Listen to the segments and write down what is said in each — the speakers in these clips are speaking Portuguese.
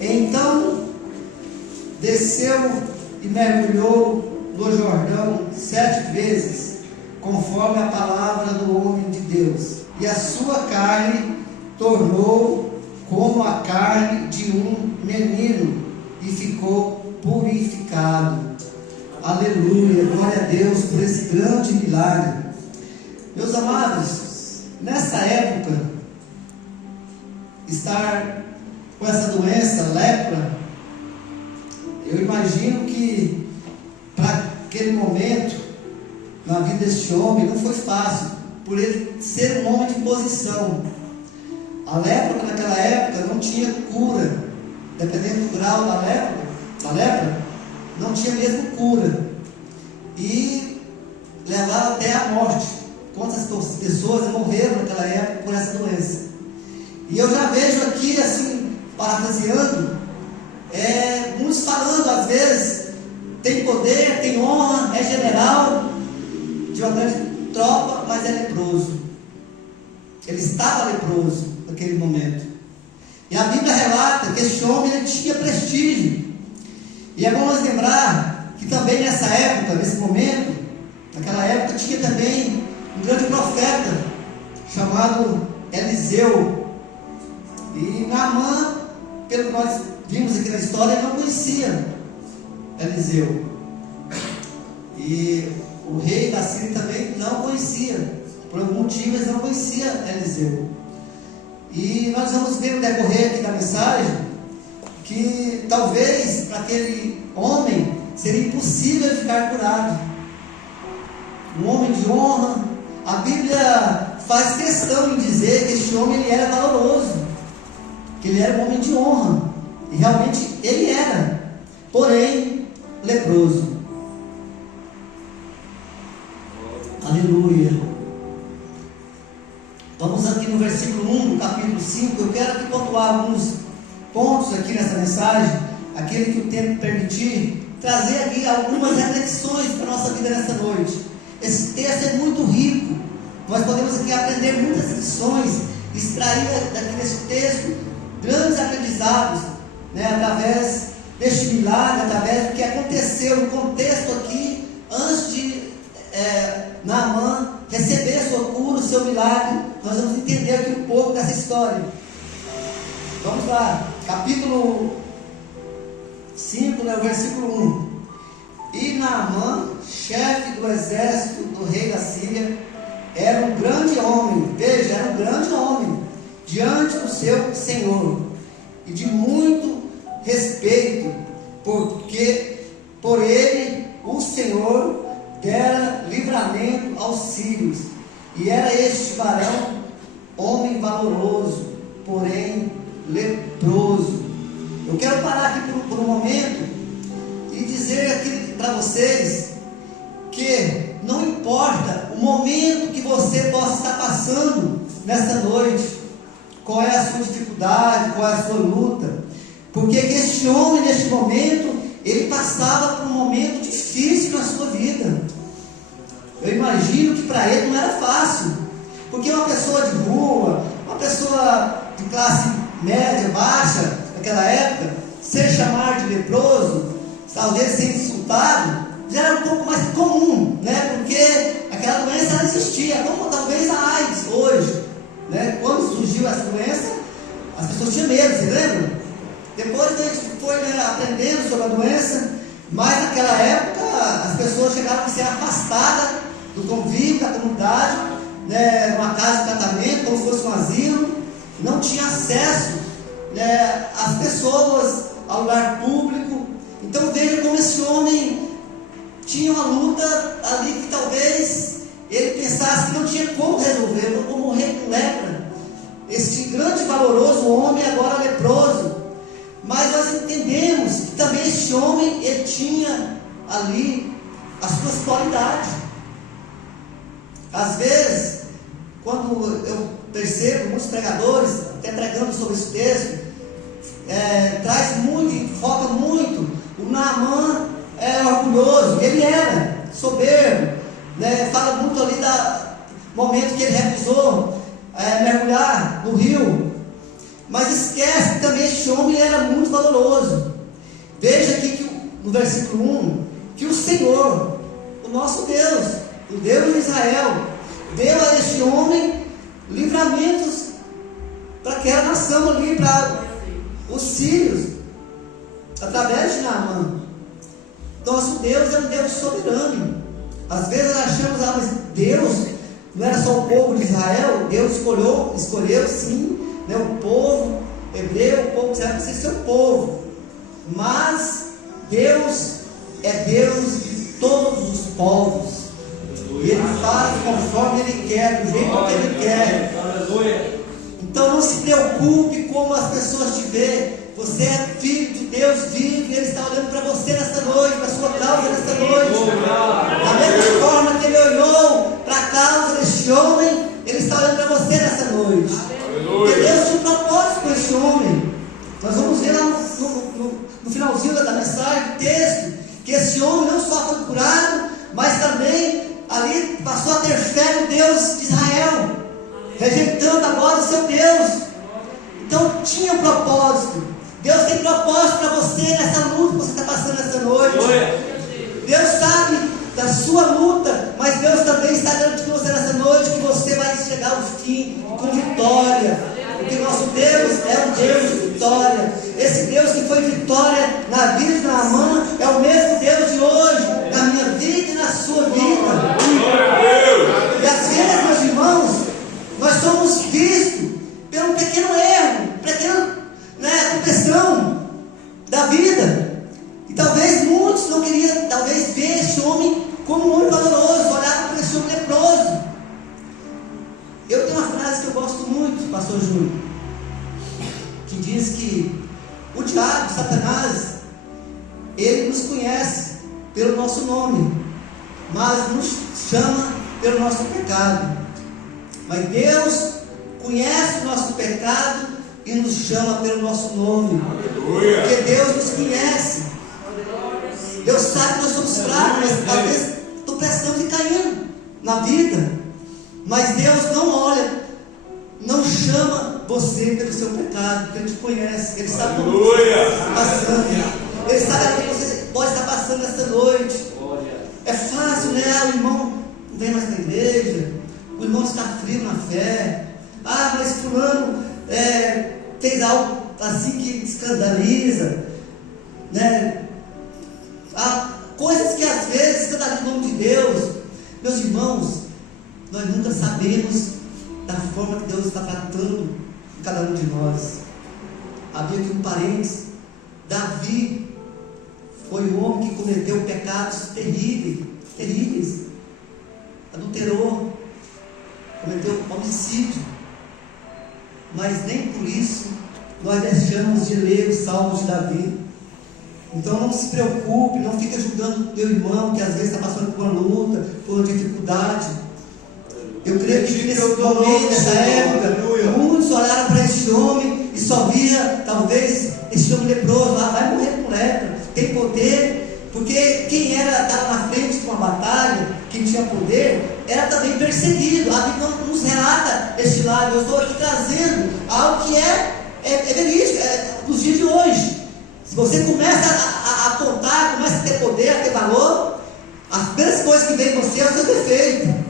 Então desceu e mergulhou no Jordão 7 vezes, conforme a palavra do homem de Deus, e a sua carne tornou como a carne de um menino, e ficou purificado. Aleluia, glória a Deus por esse grande milagre. Meus amados, nessa época, estar com essa doença, lepra, eu imagino que para aquele momento na vida deste homem não foi fácil, por ele ser um homem de posição. A lepra naquela época não tinha cura, dependendo do grau da lepra não tinha mesmo cura, e levava até a morte. Quantas pessoas morreram naquela época por essa doença? E eu já vejo aqui, assim, parafraseando, muitos falando, às vezes, tem poder, tem honra, é general de uma grande tropa, mas é leproso. Ele estava leproso naquele momento. E a Bíblia relata que esse homem ele tinha prestígio. E é bom nós lembrar que também nessa época, nesse momento, naquela época tinha também um grande profeta chamado Eliseu. E Naamã, pelo que nós vimos aqui na história, não conhecia Eliseu. E o rei da Síria também não conhecia. Por algum motivo eles não conheciam Eliseu. E nós vamos ver no decorrer aqui da mensagem que talvez para aquele homem seria impossível ele ficar curado. Um homem de honra. A Bíblia faz questão em dizer que este homem ele era valoroso, que ele era um homem de honra, e realmente ele era, porém leproso. Aleluia. Vamos aqui no versículo 1 do capítulo 5. Eu quero aqui pontuar alguns pontos aqui nessa mensagem, aquele que o tempo permitir, trazer aqui algumas reflexões para a nossa vida nessa noite. Esse texto é muito rico, nós podemos aqui aprender muitas lições, extrair daqui nesse texto grandes aprendizados, através deste milagre, através do que aconteceu no contexto aqui, antes de Naamã receber a sua cura, o seu milagre. Nós vamos entender aqui um pouco dessa história. Vamos lá, capítulo 5, versículo 1. E Naamã, chefe do exército do rei da Síria, era um grande homem, veja, era um grande homem, diante do seu senhor, e de muito respeito, porque por ele o Senhor dera livramento aos sírios, e era este varão homem valoroso, porém leproso. Eu quero parar aqui por um momento e dizer aqui para vocês que não importa o momento que você possa estar passando nesta noite, qual é a sua dificuldade, qual é a sua luta, porque este homem neste momento ele passava por um momento difícil na sua vida. Eu imagino que para ele não era fácil, porque uma pessoa de rua, uma pessoa de classe média, baixa, naquela época, ser chamado de leproso, talvez ser insultado, já era um pouco mais comum, porque aquela doença não existia, como talvez a AIDS hoje, quando surgiu essa doença, as pessoas tinham medo, você lembra? Depois a gente foi aprendendo sobre a doença, mas naquela época as pessoas chegaram a ser afastadas do convívio, da comunidade, numa casa de tratamento, como se fosse um asilo, não tinha acesso às pessoas, ao lugar público. Então veja como esse homem tinha uma luta ali que talvez ele pensasse que não tinha como resolver. Eu vou morrer com lepra. Este grande e valoroso homem agora leproso. Mas nós entendemos que também este homem ele tinha ali as suas qualidades. Às vezes, quando eu percebo muitos pregadores até pregando sobre esse texto, traz muito, foca muito. O Naamã é orgulhoso, ele era soberbo, fala muito ali do momento que ele recusou mergulhar no rio. mas esquece que também este homem era muito valoroso. Veja aqui que, no versículo 1, que o Senhor, o nosso Deus, o Deus de Israel, deu a este homem livramentos para aquela nação ali, para os sírios, através de Naamã. Nosso Deus é um Deus soberano. Às vezes nós achamos, mas Deus não era só o povo de Israel. Deus escolheu sim, né, o povo hebreu, o povo de Israel, para ser seu povo. Mas Deus é Deus de todos os povos. E Ele faz conforme Ele quer, do jeito que Ele quer. Então não se preocupe como as pessoas te veem. Você é filho de Deus vivo, e Ele está olhando para você nesta noite, para a sua causa nesta noite. Da mesma forma que Ele olhou para a causa deste homem, Ele está olhando para você nesta noite. Porque Deus tinha um propósito com este homem. Nós vamos ver lá no finalzinho da mensagem, o texto, que esse homem não só foi curado, mas também ali passou a ter fé no Deus de Israel, rejeitando agora o seu Deus. Então tinha um propósito. Deus tem propósito para você nessa luta que você está passando nessa noite. Deus sabe da sua luta, mas Deus também está garantindo você nessa noite que você vai chegar ao fim com vitória. Porque nosso Deus é um Deus de vitória. Esse Deus que foi vitória na vida de Naamã é o mesmo Deus de hoje, na minha vida e na sua vida. E às vezes, meus irmãos, nós somos vistos pelo pequeno erro, pequena tropeção da vida. E talvez muitos não queriam ver esse homem como um homem valoroso, olhar para esse homem leproso. Eu tenho uma frase que eu gosto muito, pastor Júlio, que diz que o diabo, Satanás, ele nos conhece pelo nosso nome, mas nos chama pelo nosso pecado. Mas Deus conhece o nosso pecado e nos chama pelo nosso nome. Porque Deus nos conhece. Deus sabe que nós somos fracos, mas às vezes estou precisando de cair na vida. Mas Deus não olha, não chama você pelo seu pecado, porque Ele te conhece. Ele sabe como você está passando. Ele sabe o que você pode estar passando essa noite. É fácil, né? O irmão não vem mais para a igreja, o irmão está frio na fé. Mas fulano fez algo assim que escandaliza, né? Coisas que às vezes escandalizam o nome de Deus. Meus irmãos, nós nunca sabemos da forma que Deus está tratando cada um de nós. Havia aqui um parênteses. Davi foi o homem que cometeu pecados terríveis, adulterou, cometeu homicídio, mas nem por isso nós deixamos de ler os salmos de Davi. Então não se preocupe, não fique julgando teu irmão que às vezes está passando por uma luta, por uma dificuldade. Eu creio que nesse momento, nessa época, muitos olharam para esse homem e só via, talvez, esse homem leproso, vai morrer com lepra, tem poder, porque quem estava na frente de uma batalha, quem tinha poder, era também perseguido. A Bíblia não nos relata este lado. Eu estou aqui trazendo algo que é verídico, nos dias de hoje. Se você começa a apontar, começa a ter poder, a ter valor, as primeiras coisas que vem em você é o seu defeito.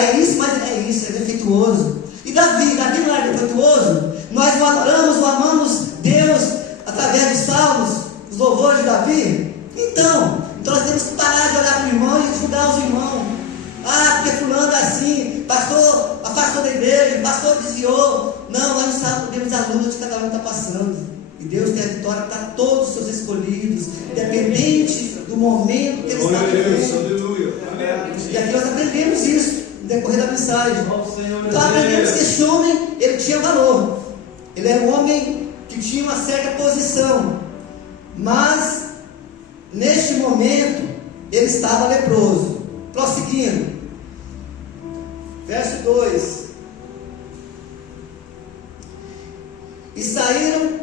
É isso, mas é isso, é defeituoso. E Davi não era defeituoso? Nós o adoramos, o amamos Deus através dos salmos, os louvores de Davi. Então nós temos que parar de olhar para o irmão e julgar os irmãos. Porque fulano é assim, pastor afastou da igreja, pastor desviou. Não, nós não sabemos a luta que cada um está passando. E Deus tem a vitória para todos os seus escolhidos, independente do momento que Ele está vivendo. E aqui nós aprendemos isso no decorrer da mensagem. Então aprendemos que esse homem, ele tinha valor. Ele era um homem que tinha uma certa posição. Mas, neste momento, ele estava leproso. Prosseguindo. Verso 2. E saíram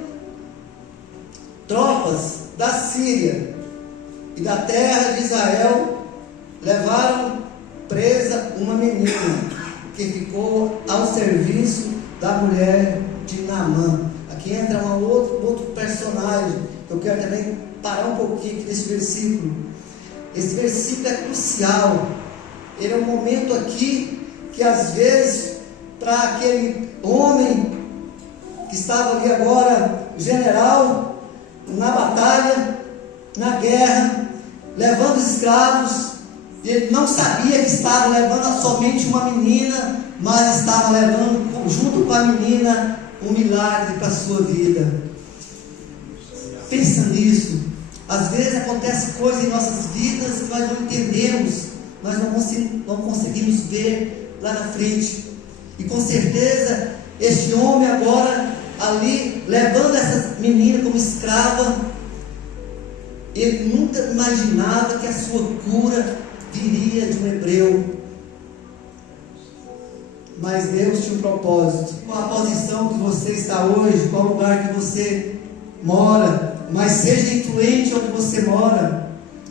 tropas da Síria e da terra de Israel, levaram presa uma menina que ficou ao serviço da mulher de Naamã. Aqui entra um outro personagem. Eu quero também parar um pouquinho aqui nesse versículo. Esse versículo é crucial. Ele é um momento aqui que às vezes, para aquele homem que estava ali agora, general, na batalha, na guerra, levando escravos, ele não sabia que estava levando somente uma menina, mas estava levando junto com a menina um milagre para a sua vida. Pensa nisso. Às vezes acontece coisas em nossas vidas que nós não entendemos, nós não conseguimos ver lá na frente. E com certeza este homem agora ali levando essa menina como escrava, ele nunca imaginava que a sua cura viria de um hebreu. Mas Deus tinha um propósito. Qual a posição que você está hoje, qual lugar que você mora, mas seja influente onde você mora.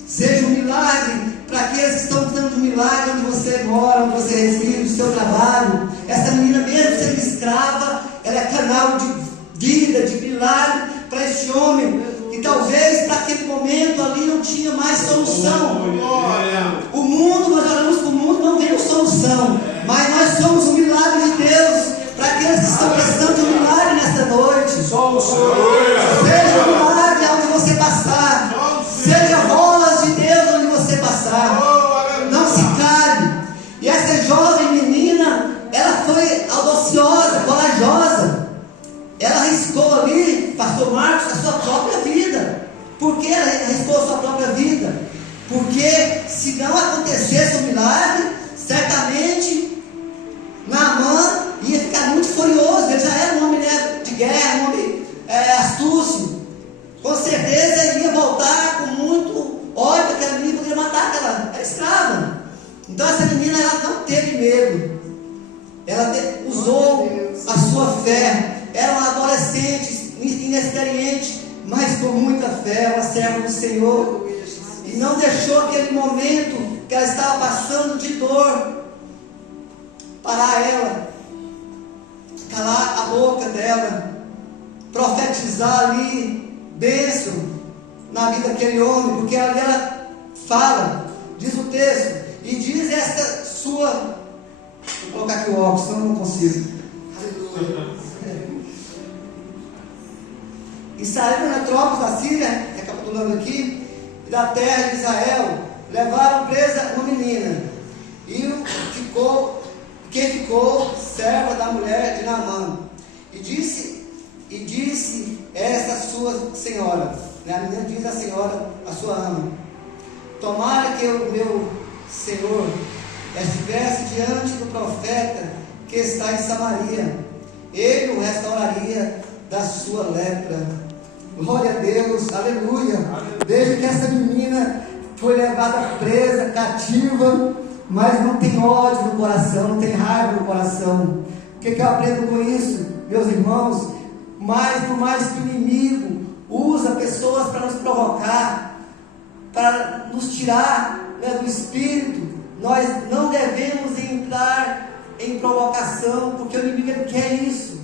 Seja um milagre para aqueles que estão precisando de um milagre onde você mora, onde você reside, no seu trabalho. Essa menina, mesmo sendo escrava, ela é canal de vida, de milagre para este homem. E talvez para aquele momento ali não tinha mais solução. O mundo, nós oramos para o mundo, não vemos solução. Mas nós somos um milagre de Deus para aqueles que estão precisando de um milagre nesta noite. Seja um milagre onde você passar. Seja voz de Deus onde você passar. Não se cale. E essa jovem menina, ela foi audaciosa, corajosa. Ela arriscou ali, pastor Marcos, a sua própria vida. Por que ela arriscou a sua própria vida? Porque se não acontecesse o milagre, certamente Naamã ia ficar muito furioso. Ele já era um homem de guerra, um homem astúcio. Com certeza ele ia voltar com muito ódio, aquela menina poderia matar aquela escrava. Então essa menina, ela não teve medo. Ela usou a sua fé. Era uma adolescente, inexperiente, mas com muita fé, uma serva do Senhor. E não deixou aquele momento que ela estava passando de dor parar ela, calar a boca dela, profetizar ali bênção na vida daquele homem, porque ali ela fala, diz o texto, e diz esta sua, vou colocar aqui o óculos, senão eu não consigo. E saíram metrópoles da Síria, recapitulando aqui, e da terra de Israel, levaram presa uma menina, e quem ficou serva da mulher de Naamã. E disse essa sua senhora, a menina diz a senhora, a sua ama: tomara que o meu senhor estivesse diante do profeta que está em Samaria, ele o restauraria da sua lepra. Glória a Deus, aleluia. Veja que essa menina foi levada presa, cativa, mas não tem ódio no coração, não tem raiva no coração. O que eu aprendo com isso, meus irmãos? Por mais que o inimigo usa pessoas para nos provocar, para nos tirar do espírito, nós não devemos entrar em provocação, porque o inimigo quer isso.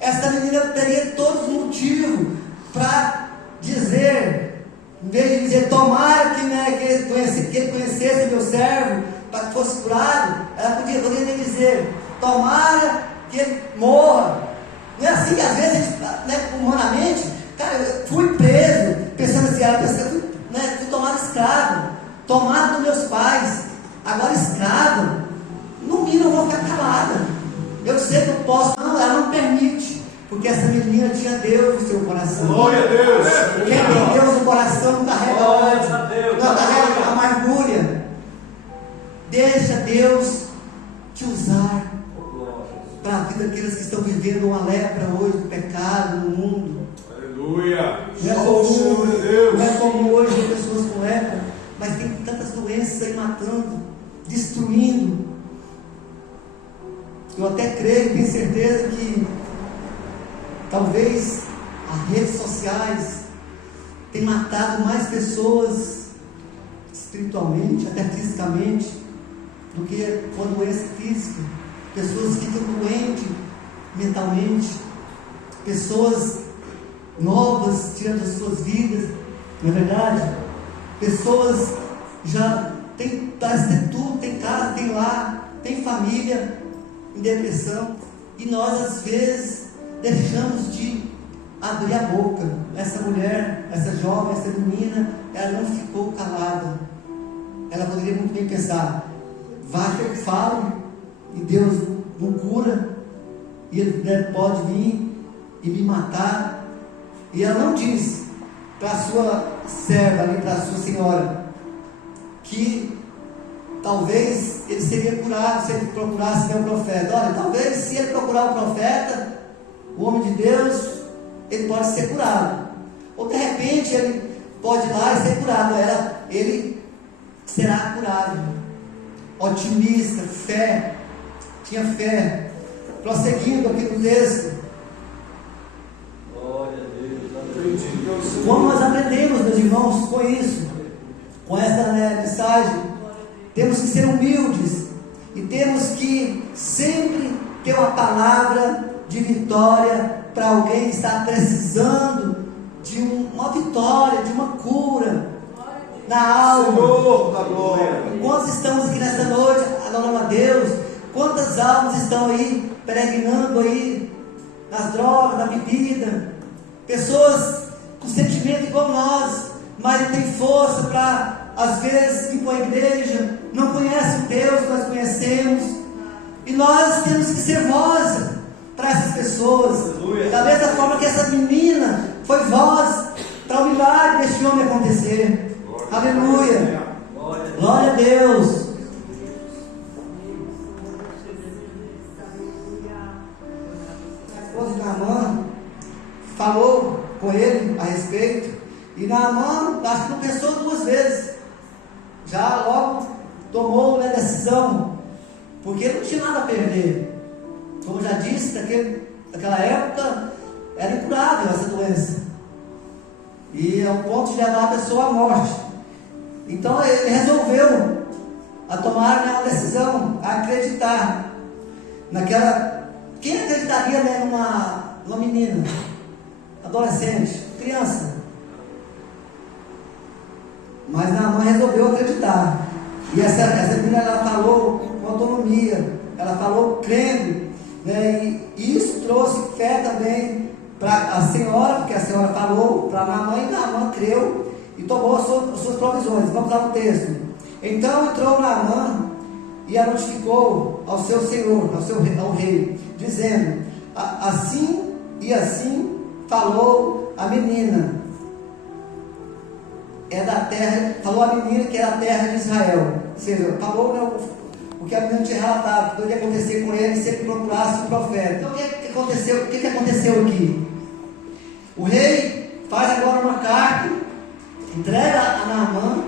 Essa menina teria todos os motivos para dizer, em vez de dizer tomara que ele conhecesse meu servo, para que fosse curado, ela poderia dizer tomara que ele morra. Não é assim que às vezes, humanamente, cara, eu fui preso, pensando assim, fui tomado escravo, tomado dos meus pais, agora escravo, no mínimo eu vou ficar calada. Eu sei que eu posso, não, ela não permite, porque essa menina tinha Deus no seu coração. Glória a Deus! Quem tem Deus no coração não carrega ódio, não carrega amargura. Deixa Deus te usar para a vida daqueles que estão vivendo uma lepra hoje, do pecado no mundo. Aleluia! Não é comum hoje ver pessoas com lepra, mas tem tantas doenças aí matando, destruindo. Eu até creio, tenho certeza que talvez as redes sociais tenham matado mais pessoas espiritualmente, até fisicamente, do que uma doença física. Pessoas ficam doentes mentalmente, pessoas novas tirando as suas vidas, não é verdade? Pessoas já parece ter tudo, tem casa, tem lar, tem família, em depressão, e nós às vezes deixamos de abrir a boca. Essa mulher, essa jovem, essa menina, ela não ficou calada. Ela poderia muito bem pensar: vai que eu falo e Deus não cura, e ele pode vir e me matar. E ela não disse para a sua serva ali, para a sua senhora, que talvez ele seria curado se ele procurasse ver o profeta. Olha, talvez se ele procurar o profeta, o homem de Deus, ele pode ser curado. Ou de repente ele pode ir lá e ser curado. Ele será curado. Otimista, fé, tinha fé. Prosseguindo aqui no texto, como nós aprendemos, meus irmãos, com isso, com essa mensagem, temos que ser humildes e temos que sempre ter uma palavra de vitória para alguém que está precisando de uma vitória, de uma cura na alma. Senhor da glória. Quantos estamos aqui nesta noite adorando a Deus? Quantas almas estão aí peregrinando aí nas drogas, na bebida? Pessoas com sentimento igual nós, mas não tem força para, às vezes, ir para a igreja, não conhece o Deus que nós conhecemos, e nós temos que ser voz para essas pessoas. Aleluia. Da mesma forma que essa menina foi voz para o milagre deste homem acontecer. Glória. Aleluia. Glória a Deus. A esposa de Naamã falou com ele a respeito, e Naamã acho que não pensou duas vezes, já logo tomou a decisão, porque não tinha nada a perder. Como já disse, naquela época era incurável essa doença, e ao ponto de levar a pessoa à morte. Então ele resolveu a tomar uma decisão, a acreditar naquela. Quem acreditaria, né, numa menina, adolescente, criança? Mas Naamã resolveu acreditar. E essa menina, ela falou com autonomia, ela falou crendo, né? E isso trouxe fé também para a senhora, porque a senhora falou para Naamã, e Naamã creu e tomou as suas provisões. Vamos lá no texto. Então entrou Naamã e a notificou ao seu senhor, ao rei, dizendo: assim e assim falou a menina. Falou a menina que era a terra de Israel. Ou seja, falou, né, o que a menina tinha relatado, que poderia acontecer com ele se ele procurasse o profeta. Então o que aconteceu aqui? O rei faz agora uma carta, entrega a Naamã,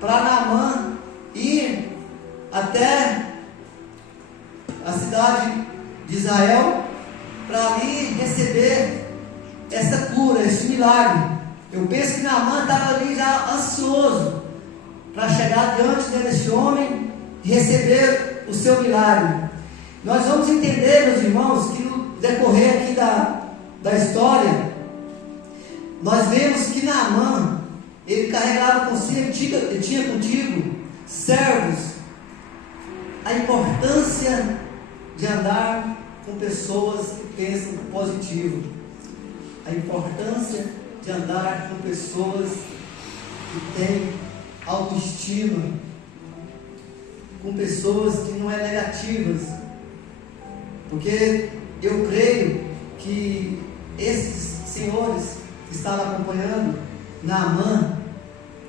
para Naamã ir até a cidade de Israel, para ali receber essa cura, esse milagre. Eu penso que Naamã estava ali já ansioso para chegar diante desse homem e receber o seu milagre. Nós vamos entender, meus irmãos, que no decorrer aqui da história, nós vemos que Naamã, ele carregava consigo, ele tinha contigo servos. A importância de andar com pessoas que pensam positivo. A importância de andar com pessoas que têm autoestima, com pessoas que não é negativas, porque eu creio que esses senhores que estavam acompanhando Naamã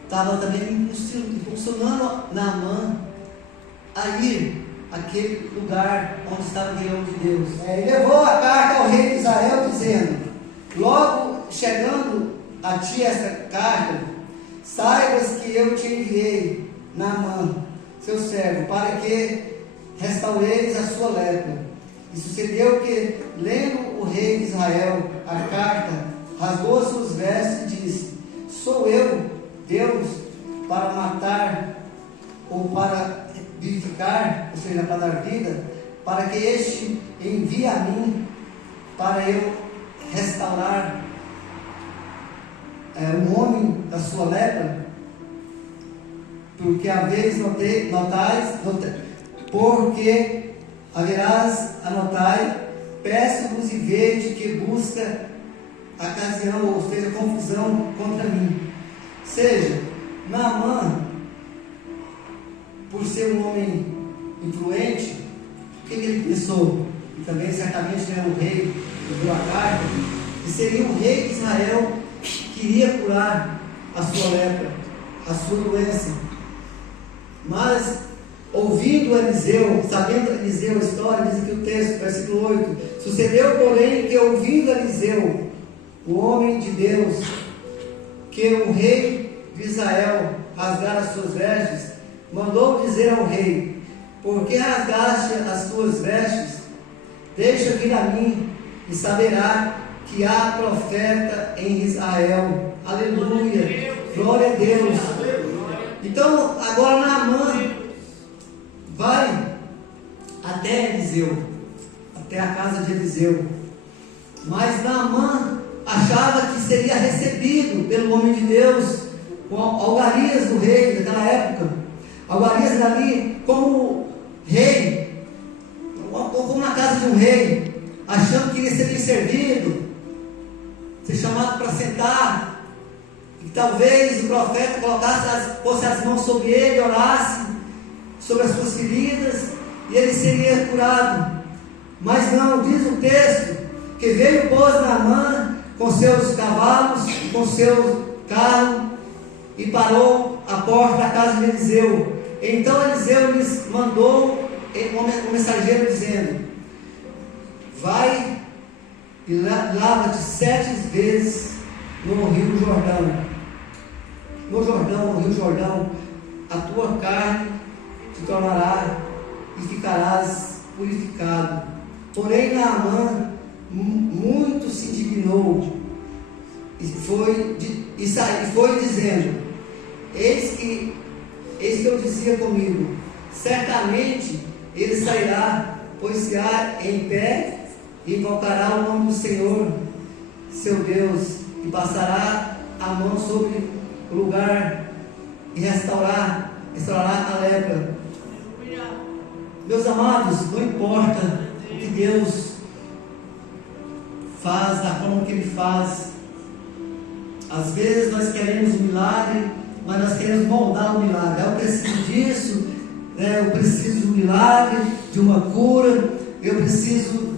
estavam também impulsionando Naamã a ir àquele lugar onde estava o guerreiro de Deus. Ele levou a carta ao rei de Israel dizendo: logo chegando a ti esta carta, saibas que eu te enviei, Naamã, seu servo, para que restaureis a sua lepra. E sucedeu que, lendo o rei de Israel a carta, rasgou as suas vestes e disse: sou eu, Deus, para matar ou para vivificar, ou seja, para dar vida, para que este envie a mim, para eu restaurar um homem da sua lepra? Porque porque haverás anotai, peço-vos e vede que busca ocasião, ou seja, confusão contra mim. Seja, Naamã, por ser um homem influente, o que ele pensou? E também certamente era o rei que deu a carta, que seria o rei de Israel que iria curar a sua lepra, a sua doença. Mas, ouvindo Eliseu, sabendo Eliseu a história, diz aqui o texto, versículo 8: sucedeu, porém, que ouvindo Eliseu, o homem de Deus, que o rei de Israel rasgara as suas vestes, mandou dizer ao rei: por que rasgaste as tuas vestes? Deixa vir a mim, e saberá que há profeta em Israel. Aleluia, glória a Deus. Então, agora Naamã vai até Eliseu, até a casa de Eliseu. Mas Naamã achava que seria recebido pelo homem de Deus com algarias do rei daquela época. Algarias ali como rei, como na casa de um rei, achando que iria ser bem servido, ser chamado para sentar, e talvez o profeta fosse as mãos sobre ele, orasse sobre as suas feridas, e ele seria curado. Mas não, diz o texto, que veio, pois, Naamã com seus cavalos, com seu carro, e parou à porta da casa de Eliseu. Então Eliseu lhes mandou um mensageiro dizendo: vai e lava-te 7 vezes no rio Jordão. No rio Jordão, a tua carne te tornará e ficarás purificado. Porém Naamã muito se indignou e foi dizendo: eis que eu dizia comigo, certamente ele sairá, pois se há em pé, e invocará o nome do Senhor, seu Deus, e passará a mão sobre o lugar, e restaurará a lepra. Meus amados, não importa o que Deus faz, da forma que Ele faz. Às vezes nós queremos um milagre, mas nós queremos moldar o milagre. Eu preciso disso, eu preciso de um milagre, de uma cura, eu preciso,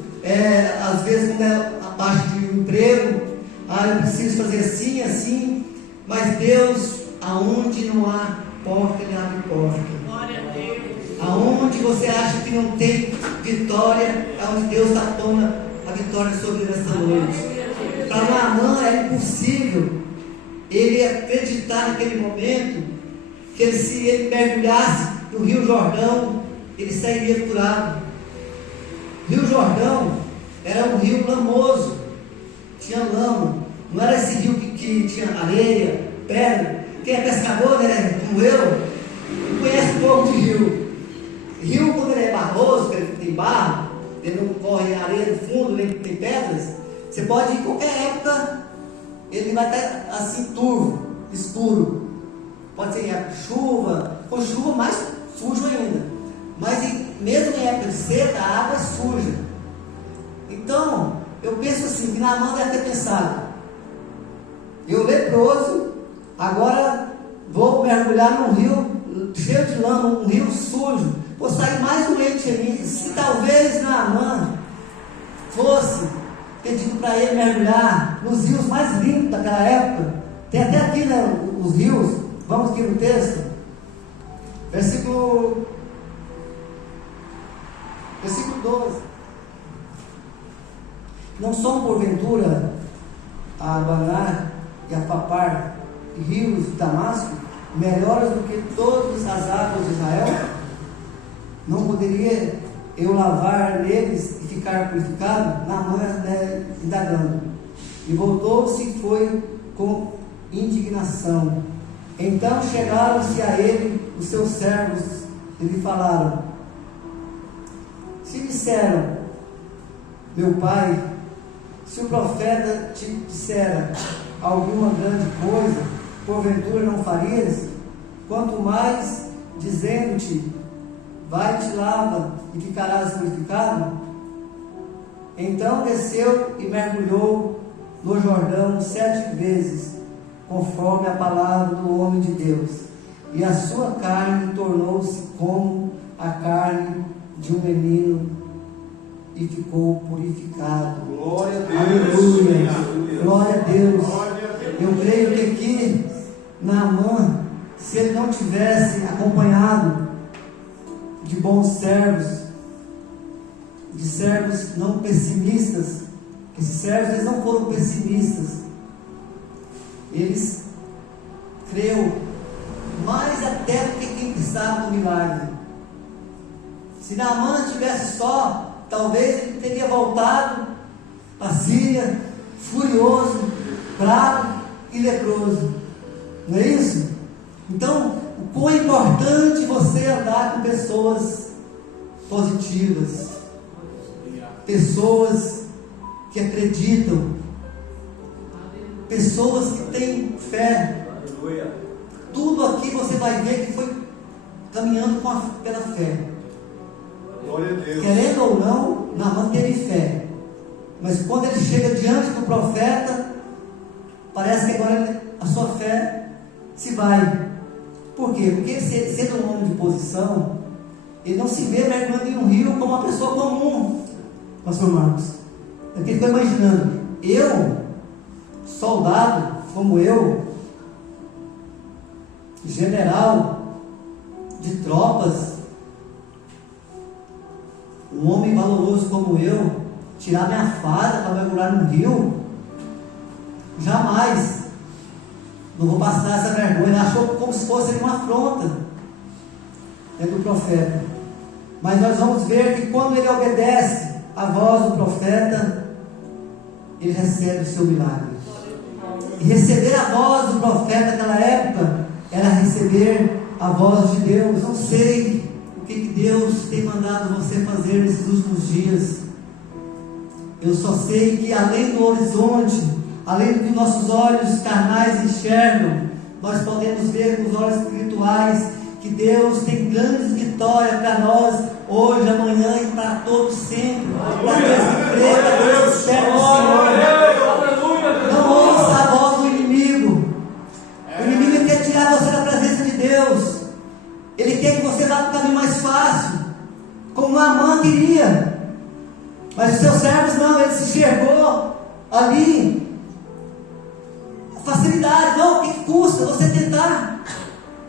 às vezes, quando é a parte de um emprego, eu preciso fazer assim, assim. Mas Deus, aonde não há porta, Ele abre porta. Glória a Deus. Aonde você acha que não tem vitória, é onde Deus está pondo a vitória sobre nessa noite. Para Naamã era impossível ele acreditar naquele momento que se ele mergulhasse no rio Jordão, ele sairia curado. O rio Jordão era um rio lamoso, tinha lama, não era esse rio que tinha areia, pedra. Quem é pescador, né, como eu, não conhece um pouco de rio. Rio, quando ele é barroso, ele tem barro, ele não corre areia no fundo, nem tem pedras, você pode ir em qualquer época, ele vai estar assim turvo, escuro. Pode ser em época de chuva, com chuva mais sujo ainda. Mas mesmo em época de seca, a água é suja. Então, eu penso assim, que Naamã deve ter pensado: eu leproso, agora vou mergulhar num rio cheio de lama, um rio sujo, vou sair mais doente em mim. Se talvez Naamã fosse pedido para ele mergulhar nos rios mais limpos daquela época, tem até aqui, né, os rios, vamos aqui no texto, versículo 12: não são porventura a Abaná e a Papar e rios de Damasco melhores do que todas as águas de Israel? Não poderia eu lavar neles e ficar purificado? Naamã, indagando. E voltou-se e foi com indignação. Então chegaram-se a ele os seus servos e lhe se disseram: meu pai, Se o profeta te dissera alguma grande coisa, porventura não farias? Quanto mais dizendo-te, vai-te, lava e ficarás purificado? Então desceu e mergulhou no Jordão 7 vezes, conforme a palavra do homem de Deus, e a sua carne tornou-se como a carne de um menino, e ficou purificado. Glória a Deus. Aleluia. Aleluia. Glória a Deus. Glória a Deus. Eu creio que aqui, Naamã, se ele não tivesse acompanhado de bons servos, de servos não pessimistas, esses servos eles não foram pessimistas, eles creu mais até do que quem precisava do milagre. Se Naamã tivesse só, talvez ele teria voltado para a Síria furioso, bravo e leproso. Não é isso? Então, o quão é importante você andar com pessoas positivas, pessoas que acreditam, pessoas que têm fé. Tudo aqui você vai ver que foi caminhando pela fé. Glória a Deus. Querendo ou não, Naamã teve fé. Mas quando ele chega diante do profeta, parece que agora a sua fé se vai. Por quê? Porque sendo um homem de posição, ele não se vê mergulhando em um rio como uma pessoa comum, pastor Marcos. É que ele foi imaginando, eu, soldado como eu, general de tropas, um homem valoroso como eu, tirar minha farda para mergulhar no rio, jamais. Não vou passar essa vergonha. Ele achou como se fosse uma afronta do profeta. Mas nós vamos ver que quando ele obedece a voz do profeta, ele recebe o seu milagre. E receber a voz do profeta naquela época era receber a voz de Deus. Não sei o que Deus tem mandado você fazer nesses últimos dias. Eu só sei que além do horizonte, além do que nossos olhos carnais enxergam, nós podemos ver com os olhos espirituais que Deus tem grandes vitórias para nós, hoje, amanhã e para todos sempre. Para Deus que crê, para Deus que espera no Senhor. Não ouça a voz do inimigo. O inimigo quer tirar você da presença de Deus. Ele quer que você vá para o caminho mais fácil, como Naamã queria. Mas os seus servos não, ele se enxergou ali facilidade. Não, o que custa você tentar?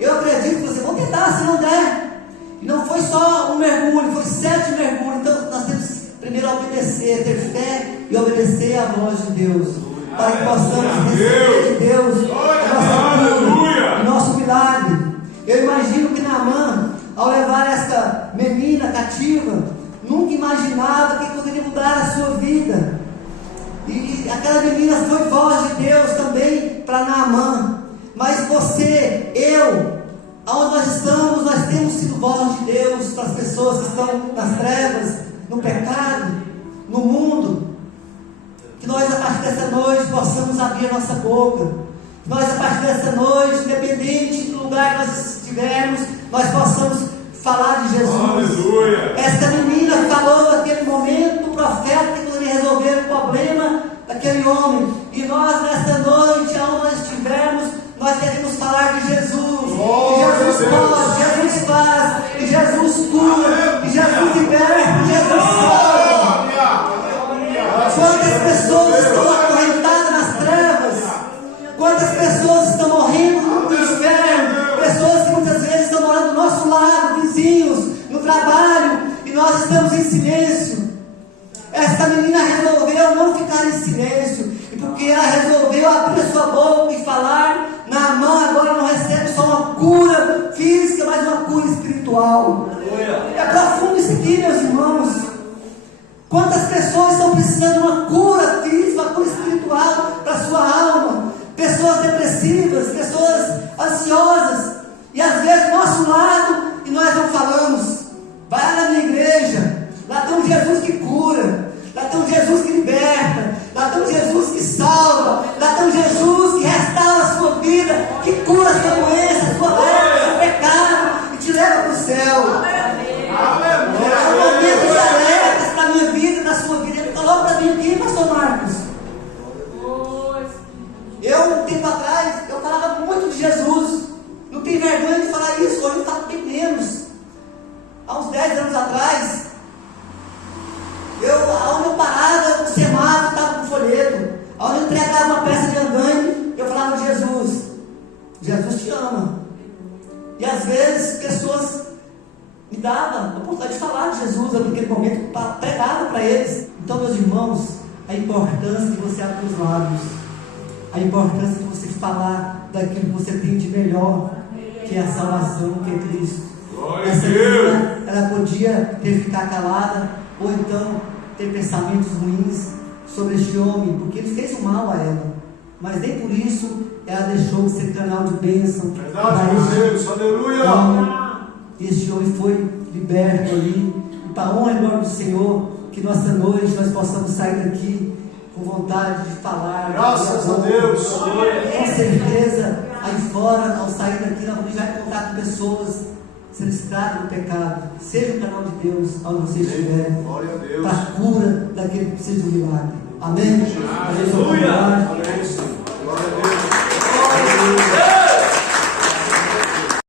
Eu acredito que você vai tentar, se não der. E não foi só um mergulho, foi 7 mergulhos. Então nós temos que primeiro obedecer, ter fé e obedecer à voz de Deus, para que possamos receber de Deus a nossa cura, o nosso milagre. Eu imagino que Naamã, ao levar essa menina cativa, nunca imaginava que poderia mudar a sua vida. E aquela menina foi voz de Deus também para Naamã. Mas você, eu, aonde nós estamos, nós temos sido voz de Deus para as pessoas que estão nas trevas, no pecado, no mundo. Que nós, a partir dessa noite, possamos abrir a nossa boca. Que nós, a partir dessa noite, independente do lugar que nós estivermos, nós possamos falar de Jesus. Aleluia. Esta menina falou naquele momento do profeta que poderia resolver o problema daquele homem. E nós, nesta noite, aonde nós estivermos, nós devemos falar de Jesus. Que Jesus pode, Jesus faz, que Jesus cura, que Jesus liberta, que Jesus salva. Quantas pessoas estão acorrentadas nas trevas? Quantas pessoas estão morrendo no inferno? Pessoas que muitas vezes estão morando do nosso lado, vizinhos, no trabalho, e nós estamos em silêncio. Esta menina resolveu não ficar em silêncio, e porque ela resolveu abrir a sua boca e falar, Naamã agora não recebe só uma cura física, mas uma cura espiritual. É profundo isso aqui, meus irmãos. Quantas pessoas estão precisando de uma cura física, uma cura espiritual para a sua alma? Pessoas depressivas, pessoas ansiosas, e às vezes do nosso lado, e nós não falamos. Vai lá na igreja, lá tem um Jesus que cura, lá tem um Jesus que liberta, lá tem tem um Jesus que salva, lá tem um Jesus que restaura a sua vida, que cura a sua doença, a sua lepra, o seu pecado, e te leva para o céu. É um momento de alertas para a minha vida e para a sua vida. Ele falou para mim aqui, pastor Marcos. Eu, um tempo atrás, eu falava muito de Jesus. Não tenho vergonha de falar isso, hoje eu falo bem menos. Há uns 10 anos atrás, onde eu parava no semáforo, estava com folheto. Onde eu entregava uma peça de andaime, eu falava de Jesus. Jesus te ama. E às vezes pessoas me davam a oportunidade de falar de Jesus. Eu, naquele momento, pregava para eles. Então, meus irmãos, a importância de você abrir os lábios, a importância de você falar daquilo que você tem de melhor, que é a salvação, que é Cristo. Essa menina, ela podia ter ficado calada, ou então ter pensamentos ruins sobre este homem, porque ele fez o mal a ela, mas nem por isso ela deixou de ser canal de bênção. Verdade, Deus, aleluia! Este homem foi liberto ali, e para a honra e glória do Senhor, que nossa noite nós possamos sair daqui com vontade de falar. Graças a Deus! Com certeza, aí fora, ao sair daqui, nós vamos já encontrar com pessoas sendo escravos do pecado. Seja o canal de Deus, onde você estiver, para a cura daquele que precisa de um milagre. Amém? Aleluia! Glória a Deus!